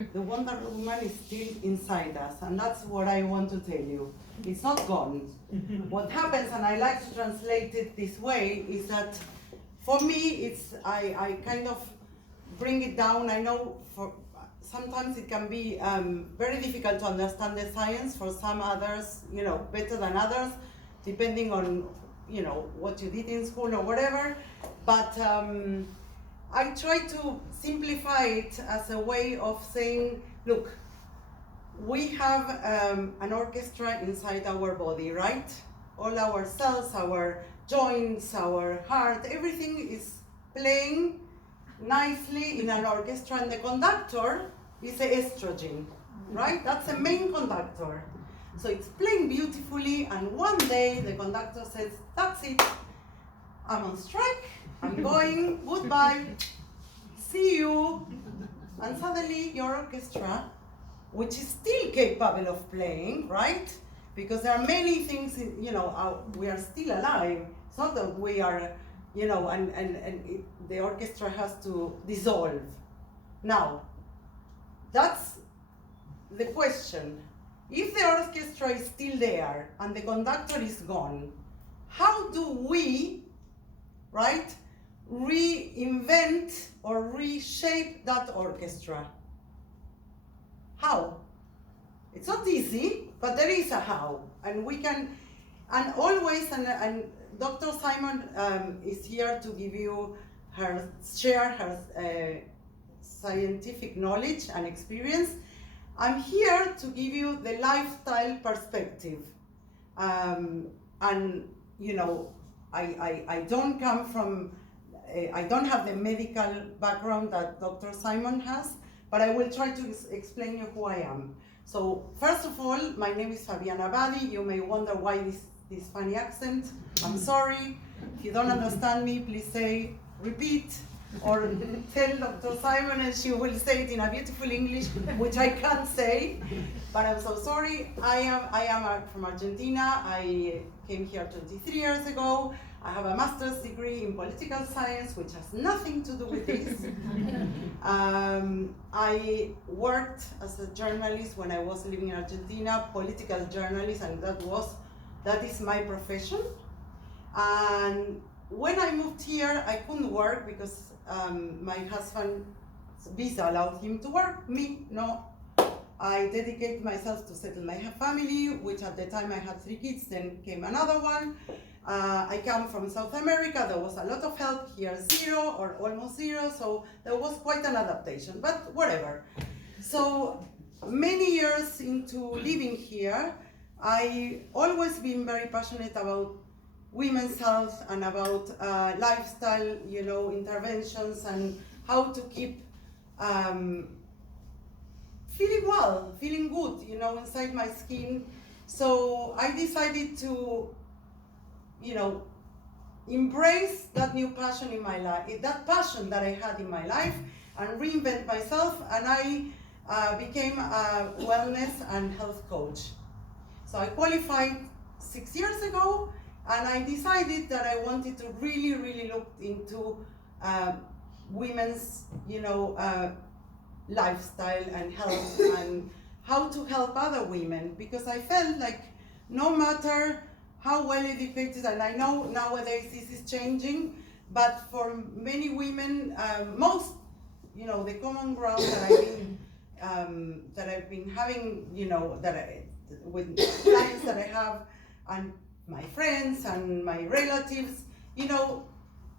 The Wonder Woman is still inside us, and that's what I want to tell you. It's not gone. What happens, and I like to translate it this way, is that for me, I kind of bring it down. I know sometimes it can be very difficult to understand the science. For some others, better than others, depending on what you did in school or whatever. But I try to simplify it as a way of saying, look, we have an orchestra inside our body, right? All our cells, our joints, our heart, everything is playing nicely in an orchestra, and the conductor is the estrogen, right? That's the main conductor. So it's playing beautifully, and one day the conductor says, that's it, I'm on strike, I'm going, goodbye, see you. And suddenly your orchestra, which is still capable of playing, right? Because there are many things, we are still alive. It's not that we are, the orchestra has to dissolve. Now, that's the question. If the orchestra is still there and the conductor is gone, how do we, right, reinvent or reshape that orchestra? How? It's not easy, but there is a how, and we can, and always, and Dr. Simon is here to give you share her scientific knowledge and experience. I'm here to give you the lifestyle perspective, and I don't come from, I don't have the medical background that Dr. Simon has, but I will try to explain you who I am. So first of all, my name is Fabiane Abadi. You may wonder why this funny accent. I'm sorry. If you don't understand me, please say, repeat, or tell Dr. Simon and she will say it in a beautiful English, which I can't say, but I'm so sorry. I am from Argentina. I came here 23 years ago. I have a master's degree in political science, which has nothing to do with this. I worked as a journalist when I was living in Argentina, political journalist, and that is my profession. And when I moved here, I couldn't work because my husband's visa allowed him to work, me, no. I dedicated myself to settle my family, which at the time I had 3 kids, then came another one. I come from South America. There was a lot of help, here 0 or almost 0, so there was quite an adaptation, but whatever. So many years into living here, I always been very passionate about women's health and about lifestyle, interventions, and how to keep feeling well, feeling good, inside my skin. So I decided to, embrace that new passion in my life, that passion that I had in my life, and reinvent myself. And I became a wellness and health coach. So I qualified 6 years ago, and I decided that I wanted to really, really look into women's, lifestyle and health and how to help other women, because I felt like no matter how well educated, and I know nowadays this is changing, but for many women, most, the common ground that I've been having, with clients that I have, and my friends and my relatives,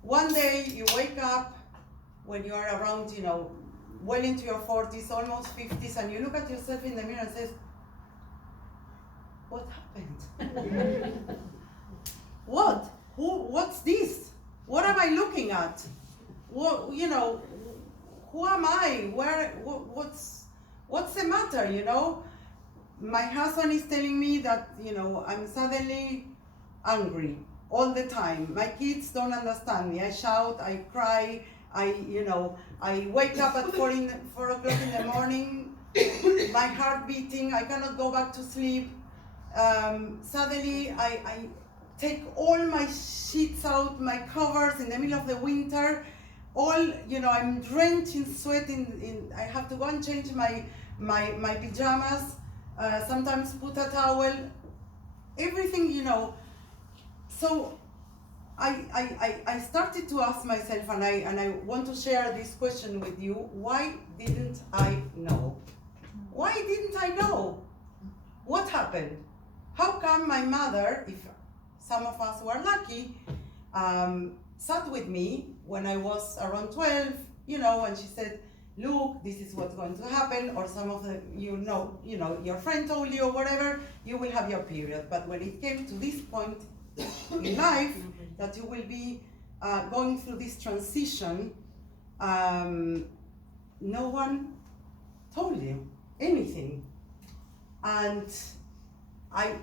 one day you wake up when you are around, well into your 40s, almost 50s, and you look at yourself in the mirror and say, what happened? What? What's this? What am I looking at? What, who am I? What's the matter, My husband is telling me that, I'm suddenly angry all the time. My kids don't understand me. I shout, I cry, I wake up at 4 o'clock in the morning, my heart beating, I cannot go back to sleep. Suddenly I take all my sheets out, my covers in the middle of the winter, all, I'm drenched in sweat. I have to go and change my pajamas. Sometimes put a towel. Everything. So I started to ask myself, and I want to share this question with you. Why didn't I know? Why didn't I know? What happened? How come my mother, if some of us were lucky, sat with me when I was around 12, and she said, look, this is what's going to happen, or some of the, your friend told you or whatever, you will have your period. But when it came to this point in life, that you will be going through this transition, no one told you anything. And I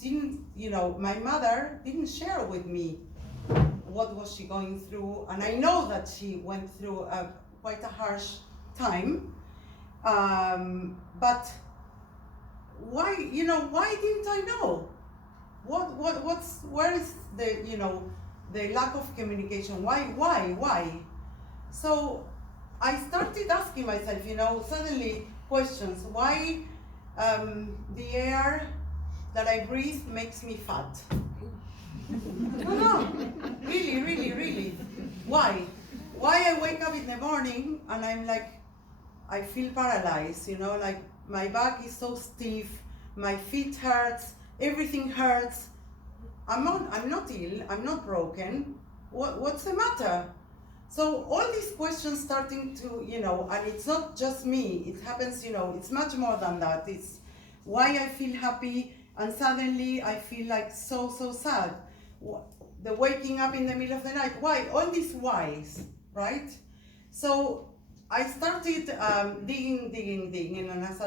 didn't, my mother didn't share with me what was she going through, and I know that she went through quite a harsh time, but why didn't I know? Where is the, the lack of communication? Why? So I started asking myself, suddenly questions. Why the air that I breathe makes me fat? No, really. Why? Why I wake up in the morning and I'm like, I feel paralyzed, like my back is so stiff, my feet hurts, everything hurts. I'm not ill, I'm not broken. What's the matter? So all these questions starting to, and it's not just me, it happens, it's much more than that. It's why I feel happy and suddenly I feel like so sad. The waking up in the middle of the night, why? All these whys, right? So I started digging, and as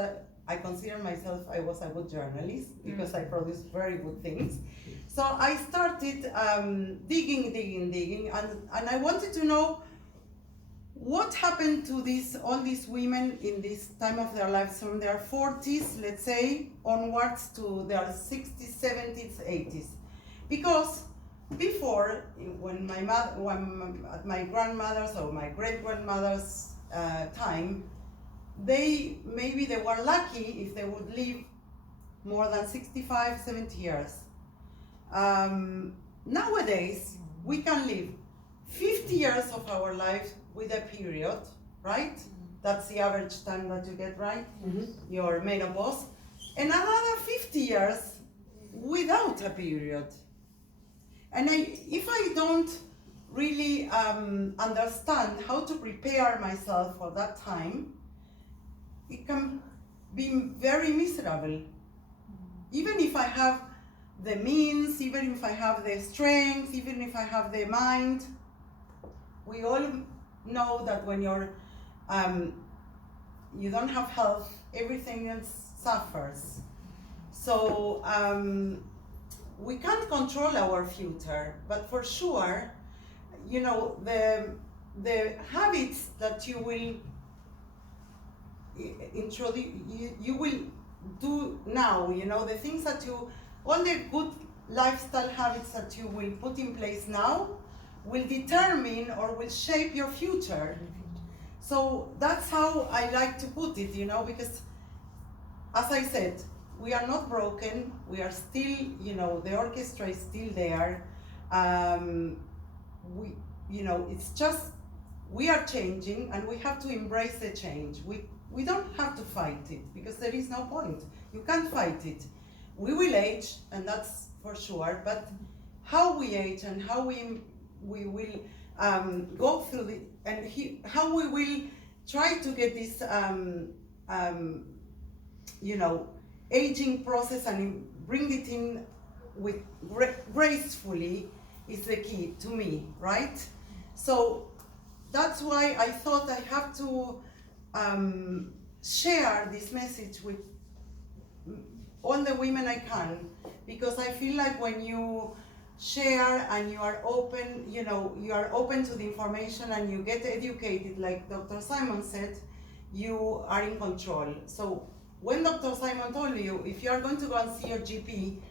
I consider myself, I was a good journalist because I produced very good things. So I started digging, and I wanted to know what happened to all these women in this time of their lives, from their 40s, let's say, onwards to their 60s, 70s, 80s. Because before, when at my grandmother's or my great-grandmother's time, maybe they were lucky if they would live more than 65, 70 years. Nowadays, we can live 50 years of our life with a period, right? That's the average time that you get, right? Mm-hmm. Your menopause. And another 50 years without a period. And if I don't really understand how to prepare myself for that time, it can be very miserable. Even if I have the means, even if I have the strength, even if I have the mind, we all know that when you don't have health, everything else suffers. So we can't control our future, but for sure, the habits that you will introduce, you will do now, the things that all the good lifestyle habits that you will put in place now will determine or will shape your future. So that's how I like to put it, because as I said, we are not broken, we are still, the orchestra is still there. It's just, we are changing and we have to embrace the change. We don't have to fight it because there is no point. You can't fight it. We will age, and that's for sure, but how we age and how we will go through it, and how we will try to get this aging process and bring it in with gracefully is the key to me, right? So that's why I thought I have to share this message with all the women I can, because I feel like when you share and you are open, you are open to the information and you get educated, like Dr. Simon said, you are in control. So when Dr. Simon told you, if you are going to go and see your GP,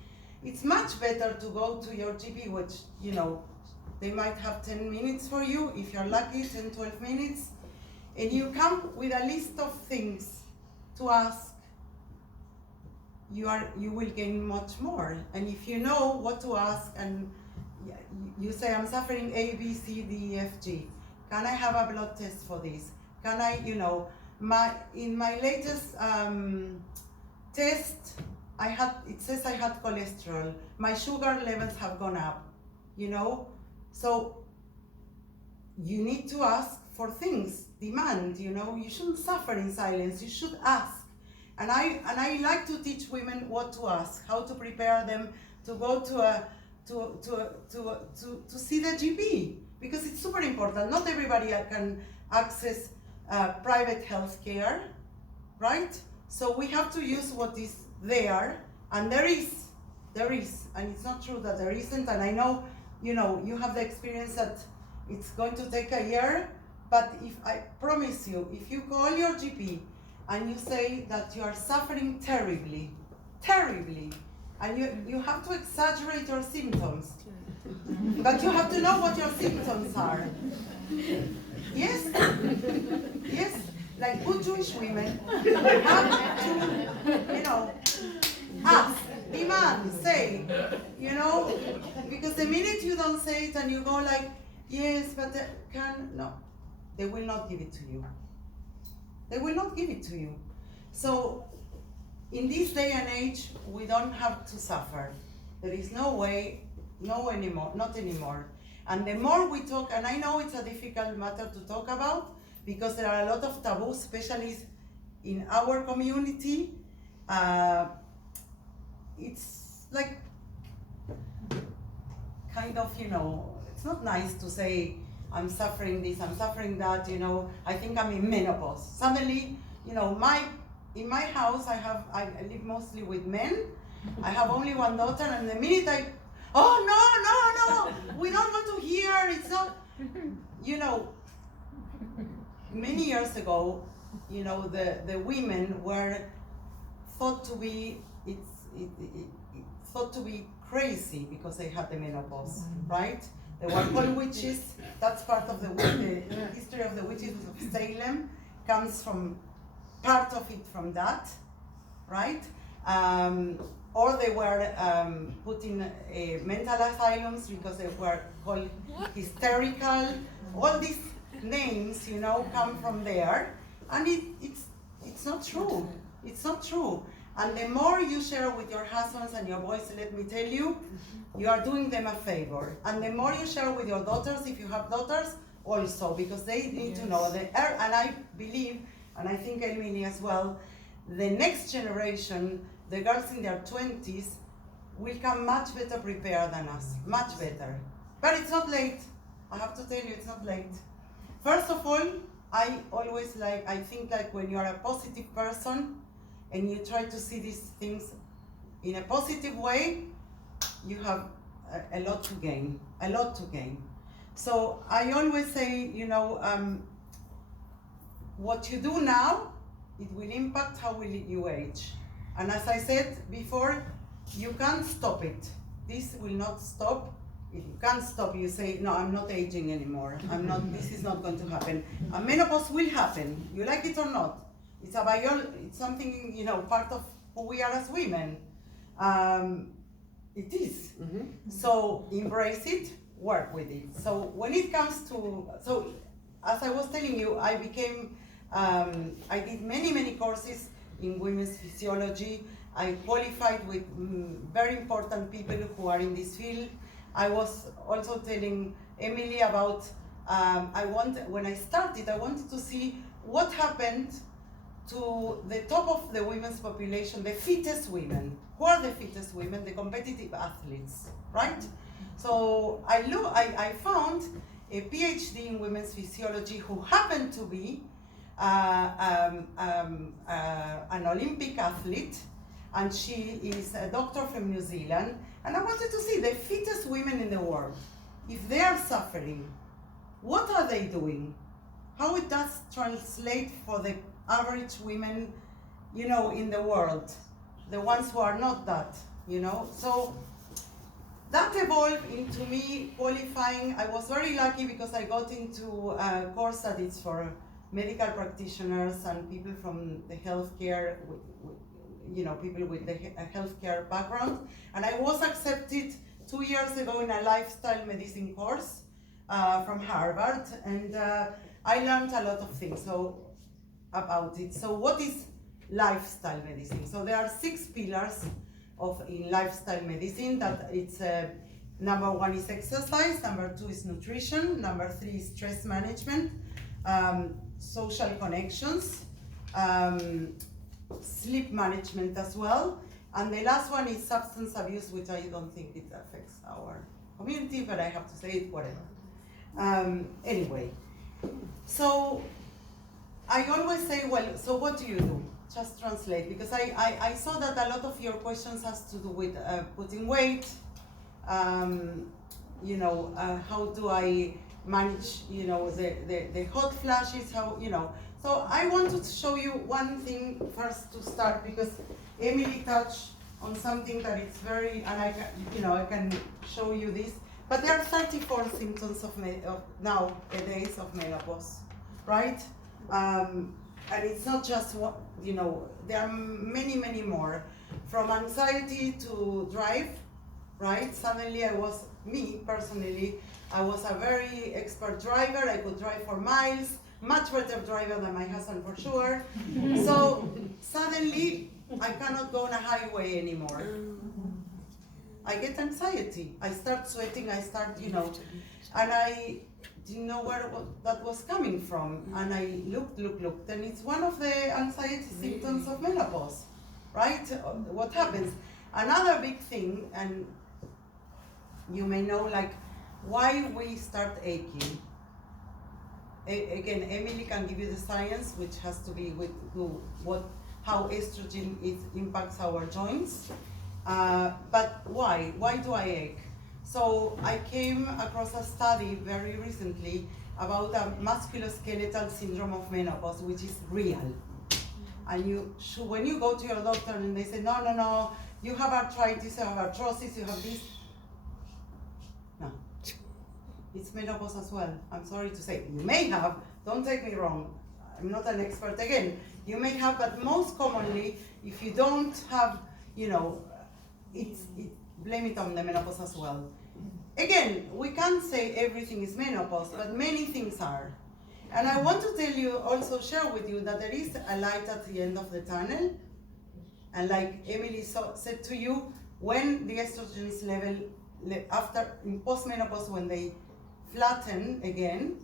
it's much better to go to your GP, which, They might have 10 minutes for you, if you're lucky, 10, 12 minutes. And you come with a list of things to ask, you will gain much more. And if you know what to ask, and you say, I'm suffering A, B, C, D, E, F, G. Can I have a blood test for this? Can I, in my latest test, it says I had cholesterol. My sugar levels have gone up, So you need to ask for things, demand, you shouldn't suffer in silence, you should ask. And I like to teach women what to ask, how to prepare them to go to see the GP, because it's super important. Not everybody can access private health care, right? So we have to use what is there, and there is, and it's not true that there isn't. And I know, you have the experience that it's going to take a year, but if I promise you, if you call your GP and you say that you are suffering terribly, and you have to exaggerate your symptoms, but you have to know what your symptoms are. Yes, like good Jewish women have to, ask, demand, say, because the minute you don't say it and you go like, yes, but no, they will not give it to you. They will not give it to you. So in this day and age, we don't have to suffer. There is no way, not anymore. And the more we talk, and I know it's a difficult matter to talk about, because there are a lot of taboos, especially in our community. It's like, kind of, it's not nice to say, I'm suffering this, I'm suffering that, I think I'm in menopause. Suddenly, in my house, I live mostly with men. I have only one daughter, and the minute no, we don't want to hear, it's not, many years ago, the women were thought to be, thought to be crazy because they had the menopause, right? They were called witches. That's part of the history of the witches of Salem, comes from part of it from that, right? Or they were put in mental asylums because they were called hysterical. All these names, come from there, and it's not true. It's not true. And the more you share with your husbands and your boys, let me tell you, you are doing them a favor. And the more you share with your daughters, if you have daughters, also, because they need to know. And I believe, and I think Emily as well, the next generation, the girls in their 20s, will come much better prepared than us, much better. But it's not late. I have to tell you, it's not late. First of all, I think when you are a positive person, and you try to see these things in a positive way, you have a lot to gain, So I always say, what you do now, it will impact how will you age. And as I said before, you can't stop it. This will not stop. If you can't stop, you say, no, I'm not aging anymore. This is not going to happen. And menopause will happen, you like it or not. It's it's something, part of who we are as women. It is. Mm-hmm. So embrace it, work with it. So when it comes to, as I was telling you, I did many courses in women's physiology. I qualified with very important people who are in this field. I was also telling Emily about, when I started, I wanted to see what happened to the top of the women's population, the fittest women. Who are the fittest women? The competitive athletes, right? So I found a PhD in women's physiology who happened to be an Olympic athlete, and she is a doctor from New Zealand. And I wanted to see the fittest women in the world. If they are suffering, what are they doing? How it does translate for the average women, in the world, the ones who are not that, So that evolved into me qualifying. I was very lucky because I got into a course that is for medical practitioners and people from the healthcare, people with the healthcare background. And I was accepted 2 years ago in a lifestyle medicine course from Harvard, and I learned a lot of things about it. So what is lifestyle medicine? So there are 6 pillars in lifestyle medicine. That it's number 1 is exercise, number 2 is nutrition, number 3 is stress management, social connections, sleep management as well, and the last one is substance abuse, which I don't think it affects our community, but I have to say it, whatever. Anyway, so I always say, well, so what do you do? Just translate, because I saw that a lot of your questions has to do with putting weight, how do I manage, the hot flashes, So I wanted to show you one thing first to start, because Emily touched on something that is very, and I can show you this, but there are 34 symptoms of nowadays of menopause, right? And it's not just what, there are many, many more. From anxiety to drive, right? Suddenly me personally, I was a very expert driver. I could drive for miles, much better driver than my husband for sure. So suddenly I cannot go on a highway anymore. I get anxiety. I start sweating, and I didn't know where that was coming from. And I looked, and it's one of the anxiety symptoms of menopause, right? What happens? Another big thing, and you may know, why we start aching. Again, Emily can give you the science, which has to be with how estrogen impacts our joints. But why? Why do I ache? So I came across a study very recently about a musculoskeletal syndrome of menopause, which is real. And when you go to your doctor and they say, no, you have arthritis, you have arthrosis, you have this. No, it's menopause as well. I'm sorry to say. You may have, don't take me wrong, I'm not an expert again. You may have, but most commonly, if you don't have, blame it on the menopause as well. Again, we can't say everything is menopause, but many things are. And I want to tell you, also share with you, that there is a light at the end of the tunnel. And like Emily said to you, when the estrogen is level, in postmenopause, when they flatten again,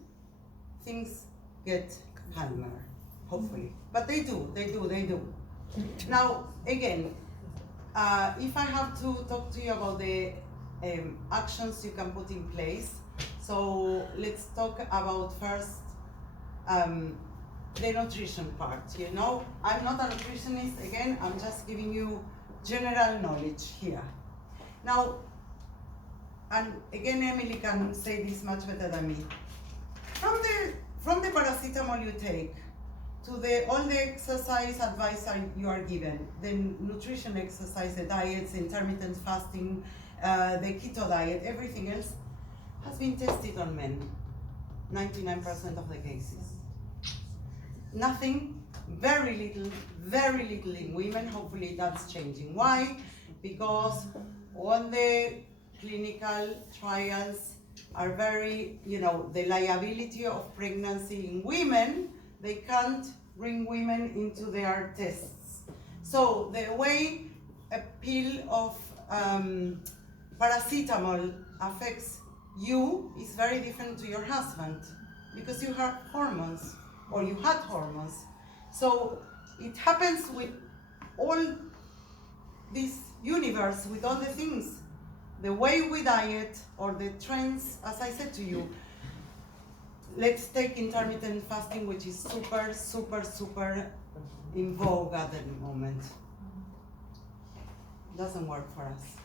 things get calmer, hopefully. But they do. Now, again, if I have to talk to you about the actions you can put in place, so let's talk about first the nutrition part. I'm not a nutritionist, again, I'm just giving you general knowledge here. Now, and again, Emily can say this much better than me. From the paracetamol you take, to all the exercise advice you are given, the nutrition exercise, the diets, intermittent fasting, the keto diet, everything else has been tested on men, 99% of the cases. Nothing, very little in women. Hopefully that's changing. Why? Because all the clinical trials are very, the liability of pregnancy in women, they can't bring women into their tests. So the way a pill of paracetamol affects you is very different to your husband, because you have hormones, or you had hormones. So it happens with all this universe, with all the things. The way we diet, or the trends, as I said to you, let's take intermittent fasting, which is super in vogue at the moment. Doesn't work for us.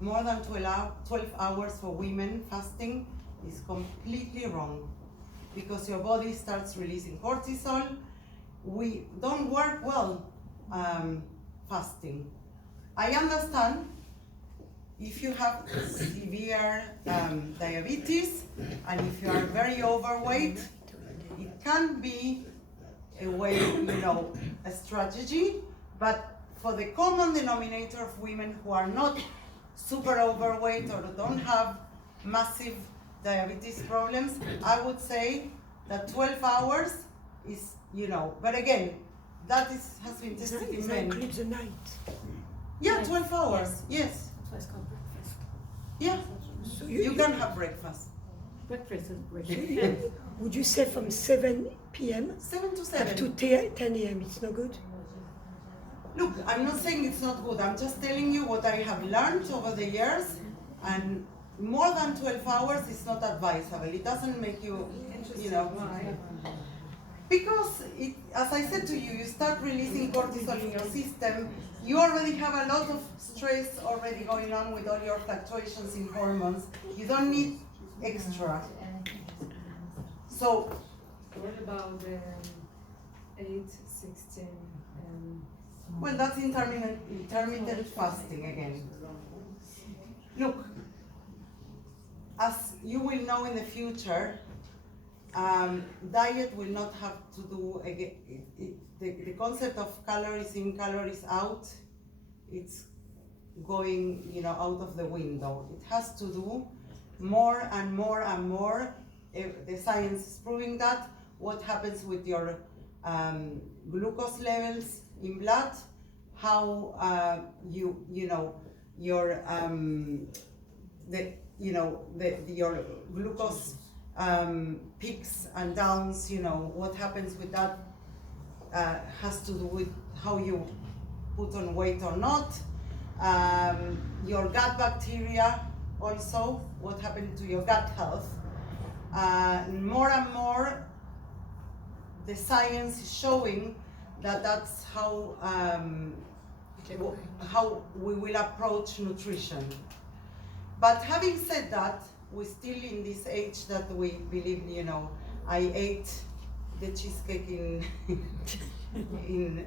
More than 12 hours for women fasting is completely wrong, because your body starts releasing cortisol. We don't work well fasting. I understand if you have severe diabetes and if you are very overweight, it can be a way, a strategy, but for the common denominator of women who are not super overweight or don't have massive diabetes problems, I would say that 12 hours is, but again, that has been tested in men. Includes the night. Yeah, 12 hours, yes. So it's called breakfast. Yeah, So you can have breakfast. Breakfast is breakfast. Would you say from 7 p.m. 7 to up 7. to 10 a.m. It's no good? Look, I'm not saying it's not good. I'm just telling you what I have learned over the years, and more than 12 hours is not advisable. It doesn't make you, Why? because as I said to you, you start releasing cortisol in your system. You already have a lot of stress already going on with all your fluctuations in hormones. You don't need extra. So, What about 8, 16, well, that's intermittent fasting again. Look, as you will know in the future, diet will not have to do again. The concept of calories in, calories out, it's going, out of the window. It has to do more and more and more. The science is proving that. What happens with your glucose levels in blood, how your your glucose peaks and downs, what happens with that has to do with how you put on weight or not. Your gut bacteria also, what happened to your gut health. More and more, the science is showing that that's how we will approach nutrition. But having said that, we're still in this age that we believe, I ate the cheesecake in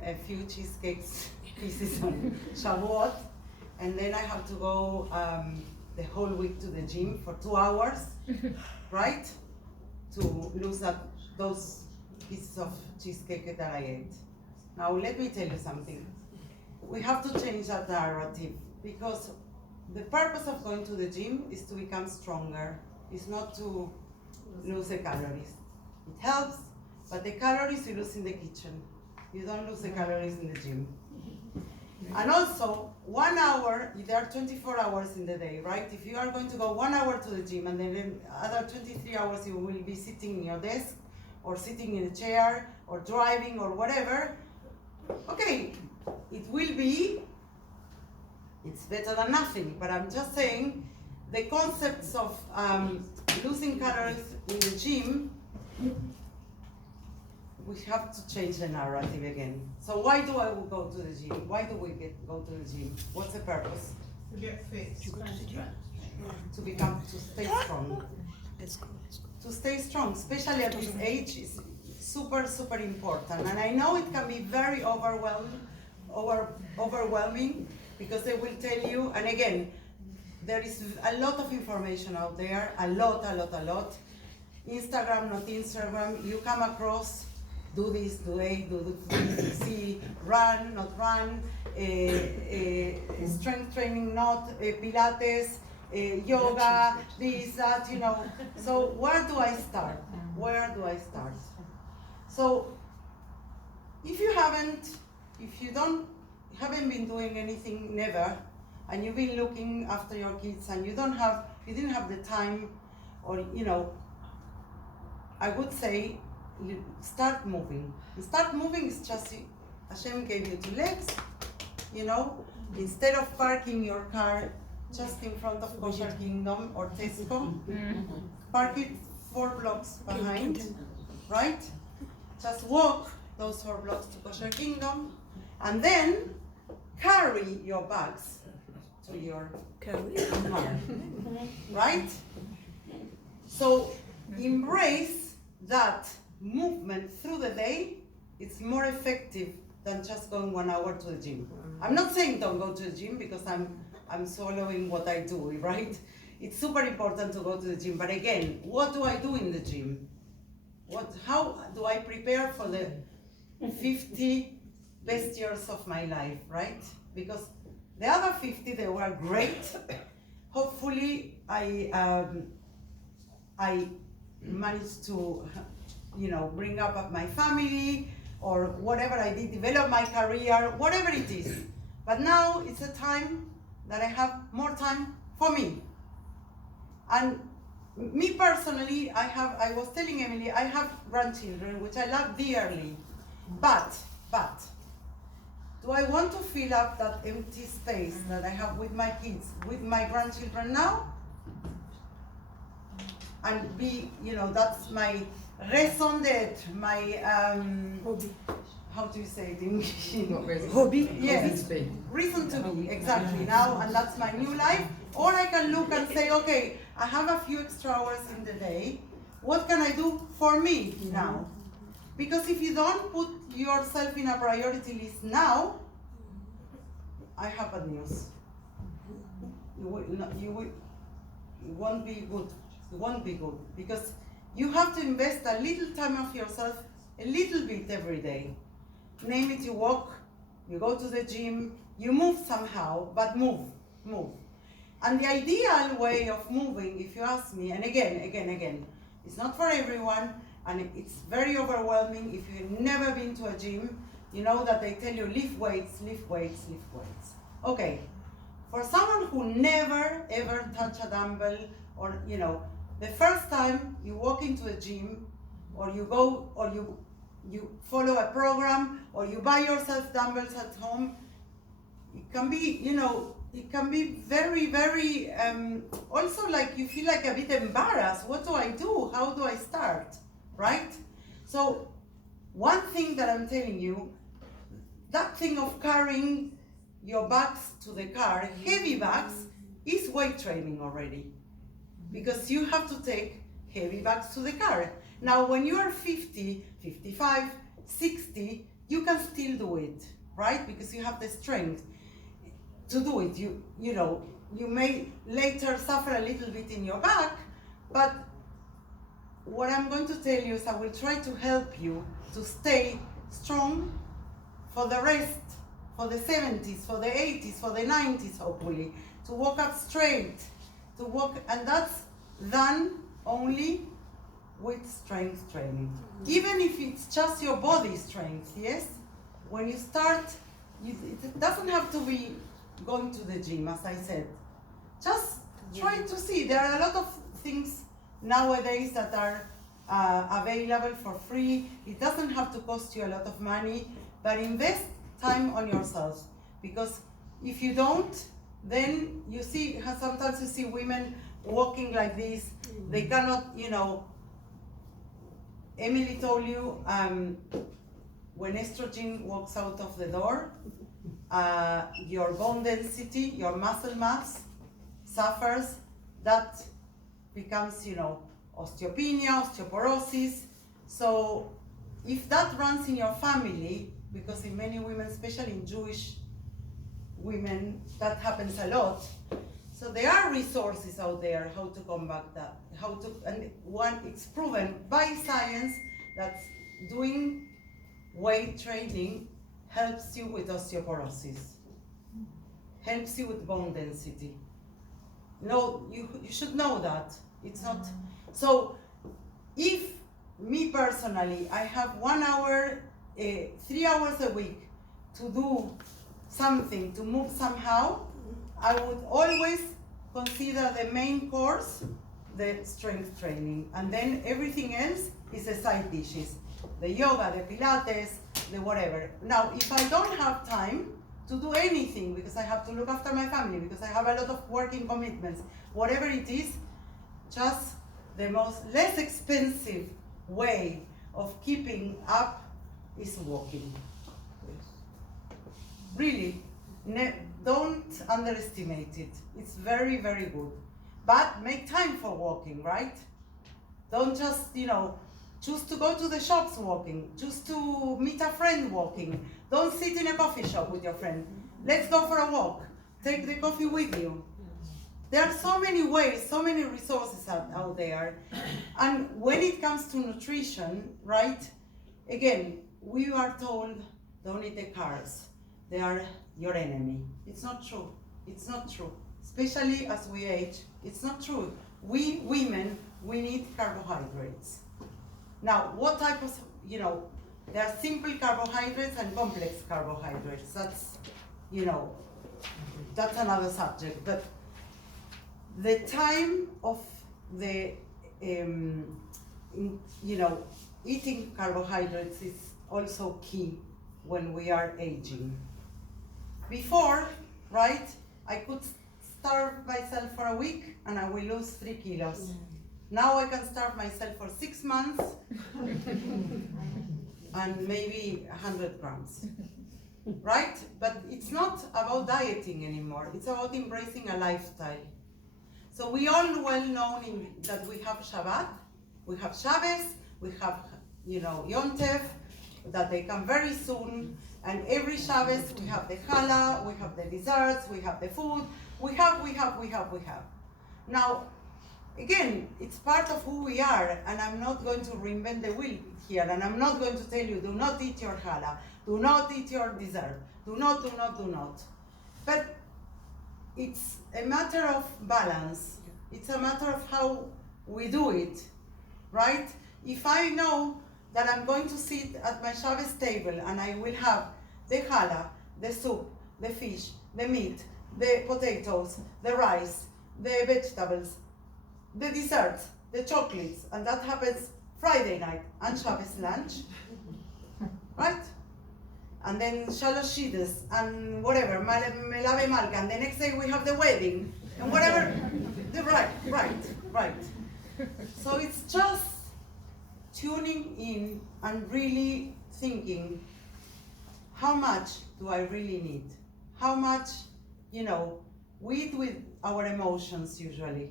a few cheesecakes pieces on Shavuot, and then I have to go the whole week to the gym for 2 hours, right? To lose those pieces of cheesecake that I ate. Now let me tell you something. We have to change that narrative, because the purpose of going to the gym is to become stronger. It's not to lose the calories. It helps, but the calories you lose in the kitchen. You don't lose the calories in the gym. And also, 1 hour, there are 24 hours in the day, right? If you are going to go 1 hour to the gym and then the other 23 hours you will be sitting in your desk or sitting in a chair or driving or whatever, okay, it's better than nothing, but I'm just saying the concepts of losing calories in the gym, we have to change the narrative again. So why do I go to the gym? Why do we go to the gym? What's the purpose? To get fit. To stay strong. Let's go. To stay strong, especially at this age, is super, super important. And I know it can be very overwhelming, because they will tell you, and again, there is a lot of information out there, a lot. Instagram, not Instagram, you come across, do this, do A, do this, see, run, not run, strength training, not Pilates, yoga, this, that, So where do I start? So if you haven't been doing anything never, and you've been looking after your kids and you didn't have the time, or I would say start moving. Start moving is just, Hashem gave you 2 legs, instead of parking your car just in front of Kosher Kingdom or Tesco, park it 4 blocks behind, right? Just walk those 4 blocks to Kosher Kingdom, and then carry your bags to your car, right? So embrace that movement through the day. It's more effective than just going 1 hour to the gym. I'm not saying don't go to the gym, because I'm swallowing what I do, right? It's super important to go to the gym, but again, what do I do in the gym? How do I prepare for the 50 best years of my life, right? Because the other 50, they were great. Hopefully, I managed to, bring up my family or whatever I did, develop my career, whatever it is. But now it's a time that I have more time for me. And me personally, I was telling Emily, I have grandchildren, which I love dearly. But, do I want to fill up that empty space that I have with my kids, with my grandchildren now? And be, that's my raison d'etre, my, Hobby. how do you say it in English? Hobby? Yes, reason to be, exactly, now, and that's my new life. Or I can look and say, okay, I have a few extra hours in the day. What can I do for me now? Because if you don't put yourself in a priority list now, I have bad news. It won't be good. It won't be good. Because you have to invest a little time of yourself, a little bit every day. Name it, you walk, you go to the gym, you move somehow, but move. And the ideal way of moving, if you ask me, and again, it's not for everyone, and it's very overwhelming. If you've never been to a gym, you know that they tell you lift weights. Okay, for someone who never ever touched a dumbbell, or the first time you walk into a gym, or you go, or you follow a program, or you buy yourself dumbbells at home, it can be, it can be very, very, also like you feel like a bit embarrassed. What do I do? How do I start? Right? So one thing that I'm telling you, that thing of carrying your bags to the car, heavy bags, is weight training already. Because you have to take heavy bags to the car. Now, when you are 50, 55, 60, you can still do it, right? Because you have the strength to do it. You may later suffer a little bit in your back, but what I'm going to tell you is I will try to help you to stay strong for the rest, for the 70s, for the 80s, for the 90s, hopefully, to walk up straight, to walk, and that's done only with strength training. Even if it's just your body strength, yes? When you start, it doesn't have to be going to the gym, as I said. Just try to see. There are a lot of things nowadays that are available for free. It doesn't have to cost you a lot of money, but invest time on yourself. Because if you don't, then you see, sometimes you see women walking like this. They cannot, Emily told you, when estrogen walks out of the door, your bone density, your muscle mass suffers. That becomes, osteopenia, osteoporosis. So if that runs in your family, because in many women, especially in Jewish women, that happens a lot. So there are resources out there how to combat that, it's proven by science that doing weight training helps you with osteoporosis, helps you with bone density. No, you should know that. It's not, so if me personally, I have 1 hour, 3 hours a week to do something, to move somehow, I would always consider the main course the strength training, and then everything else is a side dishes. The yoga, the Pilates, the whatever. Now, if I don't have time to do anything, because I have to look after my family, because I have a lot of working commitments, whatever it is, just the less expensive way of keeping up is walking. Really, don't underestimate it. It's very, very good. But make time for walking, right? Don't just, choose to go to the shops walking, choose to meet a friend walking. Don't sit in a coffee shop with your friend. Let's go for a walk. take the coffee with you. There are so many ways, so many resources out there. And when it comes to nutrition, right, again, we are told, don't eat the carbs. They are your enemy. It's not true. It's not true. Especially as we age, it's not true. We women, we need carbohydrates. Now, what type of, there are simple carbohydrates and complex carbohydrates. That's, that's another subject. But the time of the, eating carbohydrates is also key when we are aging. Before, right, I could starve myself for a week and I will lose 3 kilos. Now I can starve myself for 6 months and maybe 100 grams, right? But it's not about dieting anymore. It's about embracing a lifestyle. So we all well known that we have Shabbat, we have Shabbos, we have, Yom Tov, that they come very soon. And every Shabbos we have the challah, we have the desserts, we have the food, we have. Now, again, it's part of who we are, and I'm not going to reinvent the wheel here, and I'm not going to tell you, do not eat your challah, do not eat your dessert, do not. But it's a matter of balance. It's a matter of how we do it, right? If I know that I'm going to sit at my Shabbos table and I will have the challah, the soup, the fish, the meat, the potatoes, the rice, the vegetables, the desserts, the chocolates, and that happens Friday night and Shabbos lunch, right? And then Shalosh Shidas and whatever, Melave Malka, and the next day we have the wedding, and whatever, right. So it's just tuning in and really thinking, how much do I really need? How much, we eat with our emotions usually.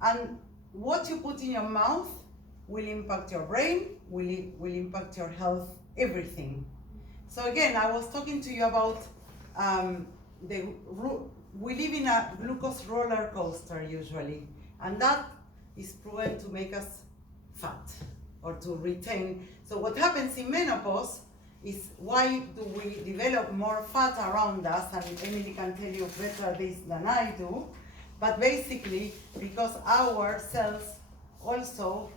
And what you put in your mouth will impact your brain, will impact your health, everything. So again, I was talking to you about we live in a glucose roller coaster usually, and that is proven to make us fat or to retain. So what happens in menopause is, why do we develop more fat around us? And Emily can tell you better this than I do. But basically, because our cells also,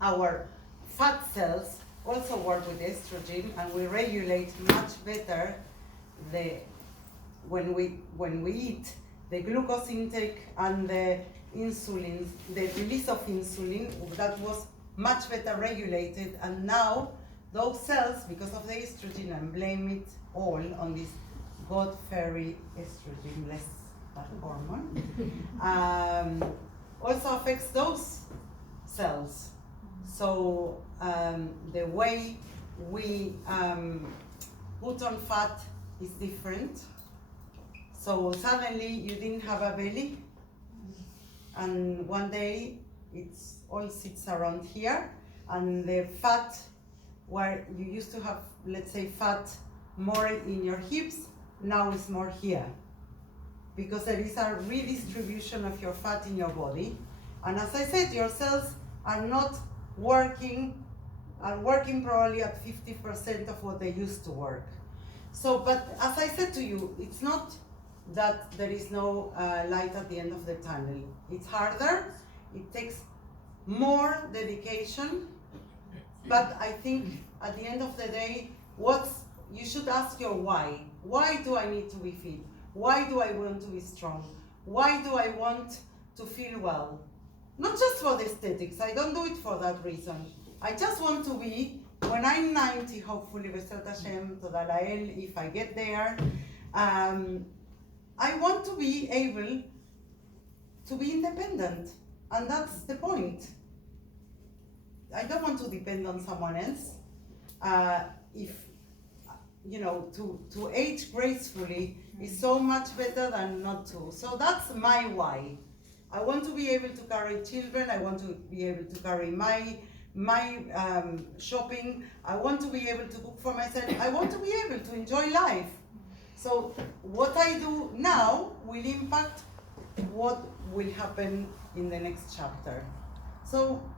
our fat cells also work with estrogen, and we regulate much better when we eat, the glucose intake and the insulin, the release of insulin, that was much better regulated. And now those cells, because of the estrogen, and blame it all on this God fairy estrogen, less that hormone, also affects those cells. So the way we put on fat is different. So suddenly you didn't have a belly, and one day it's all sits around here, and the fat where you used to have, let's say, fat more in your hips, now it's more here, because there is a redistribution of your fat in your body. And as I said, your cells are not working, are working probably at 50% of what they used to work. So, but as I said to you, it's not that there is no light at the end of the tunnel. It's harder, it takes more dedication, but I think at the end of the day, you should ask your why. Why do I need to be fit? Why do I want to be strong? Why do I want to feel well? Not just for the aesthetics, I don't do it for that reason. I just want to be, when I'm 90, hopefully, B'ezrat Hashem, Toda Lael, if I get there, I want to be able to be independent, and that's the point. I don't want to depend on someone else. To age gracefully is so much better than not to. So that's my why. I want to be able to carry children. I want to be able to carry my shopping. I want to be able to cook for myself. I want to be able to enjoy life. So what I do now will impact what will happen in the next chapter. So